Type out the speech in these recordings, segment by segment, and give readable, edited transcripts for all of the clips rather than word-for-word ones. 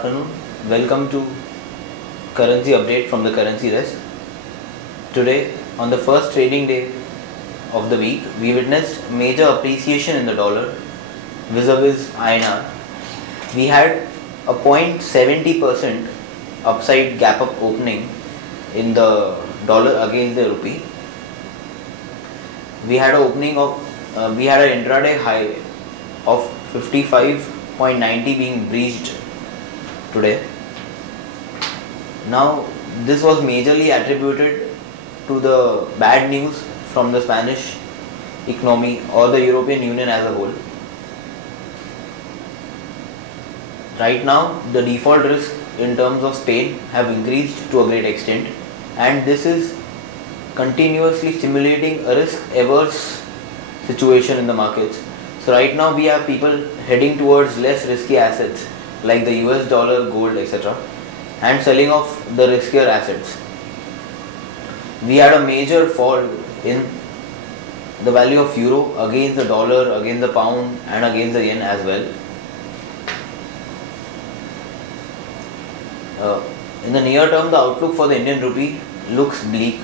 afternoon. Welcome to currency update from the currency desk. Today, on the first trading day of the week, we witnessed major appreciation in the dollar vis-a-vis INR. We had a 0.70% upside gap up opening in the dollar against the rupee. We had an intraday high of 55.90 being breached today. Now, this was majorly attributed to the bad news from the Spanish economy or the European Union as a whole. Right now, the default risk in terms of Spain have increased to a great extent, and this is continuously stimulating a risk-averse situation in the markets. So right now we have people heading towards less risky assets like the US dollar, gold, etc. and selling off the riskier assets. We had a major fall in the value of euro against the dollar, against the pound and against the yen as well. In the near term, the outlook for the Indian rupee looks bleak.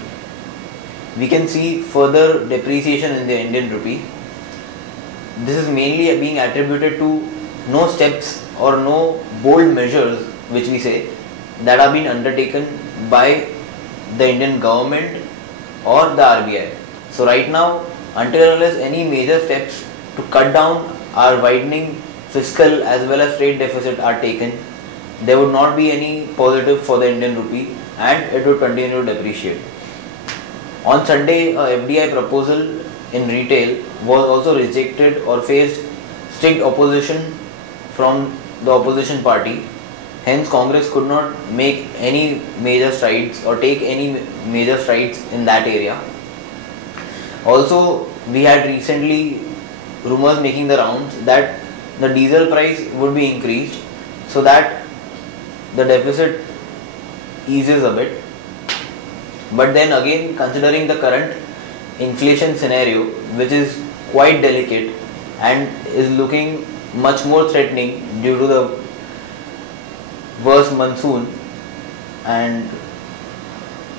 We can see further depreciation in the Indian rupee. This is mainly being attributed to no steps or no bold measures, which we say, that are being undertaken by the Indian government or the RBI. So right now, until unless any major steps to cut down our widening fiscal as well as trade deficit are taken, there would not be any positive for the Indian rupee and it would continue to depreciate. On Sunday, a FDI proposal in retail was also rejected or faced strict opposition from the opposition party. Hence, Congress could not make any major strides or take any major strides in that area. Also, we had recently rumors making the rounds that the diesel price would be increased so that the deficit eases a bit. But then again, considering the current inflation scenario, which is quite delicate and is looking much more threatening due to the worse monsoon, and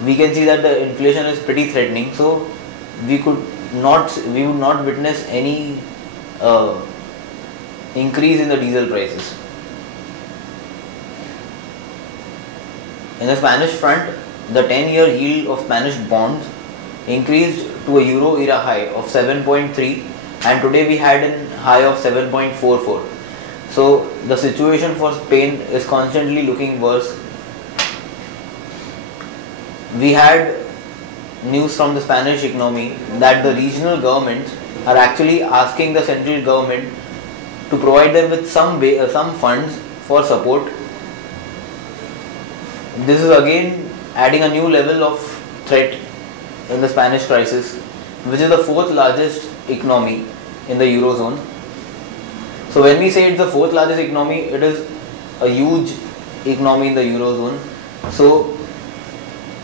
we can see that the inflation is pretty threatening, so we would not witness any increase in the diesel prices. In the Spanish front, the 10-year yield of Spanish bonds increased to a euro era high of 7.3 and today we had a high of 7.44. So the situation for Spain is constantly looking worse. We had news from the Spanish economy that the regional governments are actually asking the central government to provide them with some funds for support. This is again adding a new level of threat in the Spanish crisis, which is the fourth largest economy in the Eurozone. So when we say it's the fourth largest economy, it is a huge economy in the Eurozone. So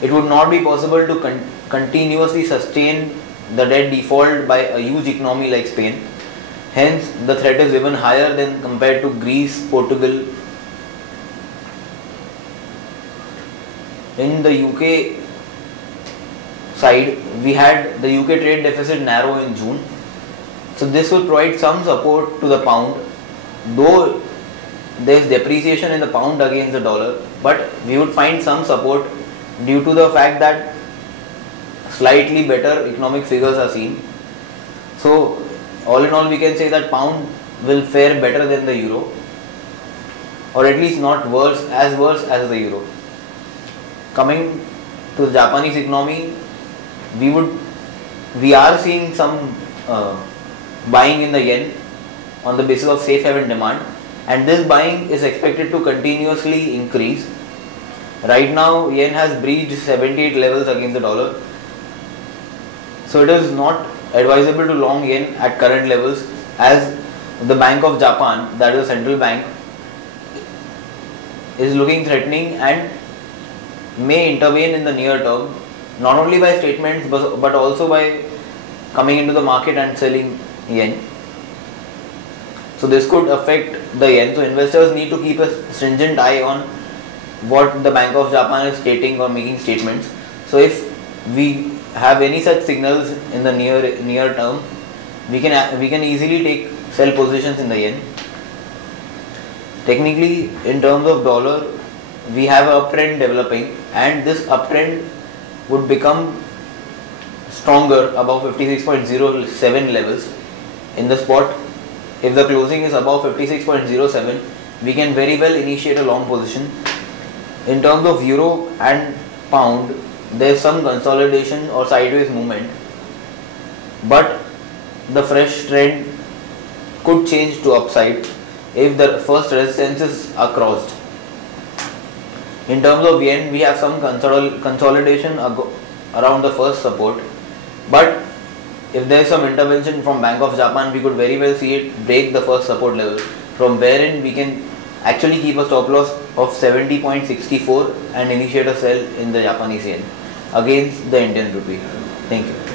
it would not be possible to continuously sustain the debt default by a huge economy like Spain. Hence, the threat is even higher than compared to Greece, Portugal. In the UK side, we had the UK trade deficit narrow in June. So this will provide some support to the pound, though there is depreciation in the pound against the dollar, but we would find some support due to the fact that slightly better economic figures are seen. So all in all, we can say that pound will fare better than the euro, or at least not worse as the euro. Coming to the Japanese economy, we are seeing some buying in the yen on the basis of safe haven demand, and this buying is expected to continuously increase. Right now, yen has breached 78 levels against the dollar, so it is not advisable to long yen at current levels, as the Bank of Japan, that is the central bank, is looking threatening and may intervene in the near term, not only by statements but also by coming into the market and selling yen. So this could affect the yen. So investors need to keep a stringent eye on what the Bank of Japan is stating or making statements. So if we have any such signals in the near term, we can easily take sell positions in the yen. Technically, in terms of dollar, we have an uptrend developing, and this uptrend would become stronger above 56.07 levels. In the spot, if the closing is above 56.07, we can very well initiate a long position. In terms of euro and pound, there is some consolidation or sideways movement, but the fresh trend could change to upside if the first resistances are crossed. In terms of yen, we have some consolidation around the first support, but if there is some intervention from Bank of Japan, we could very well see it break the first support level, from wherein we can actually keep a stop loss of 70.64 and initiate a sell in the Japanese yen against the Indian rupee. Thank you.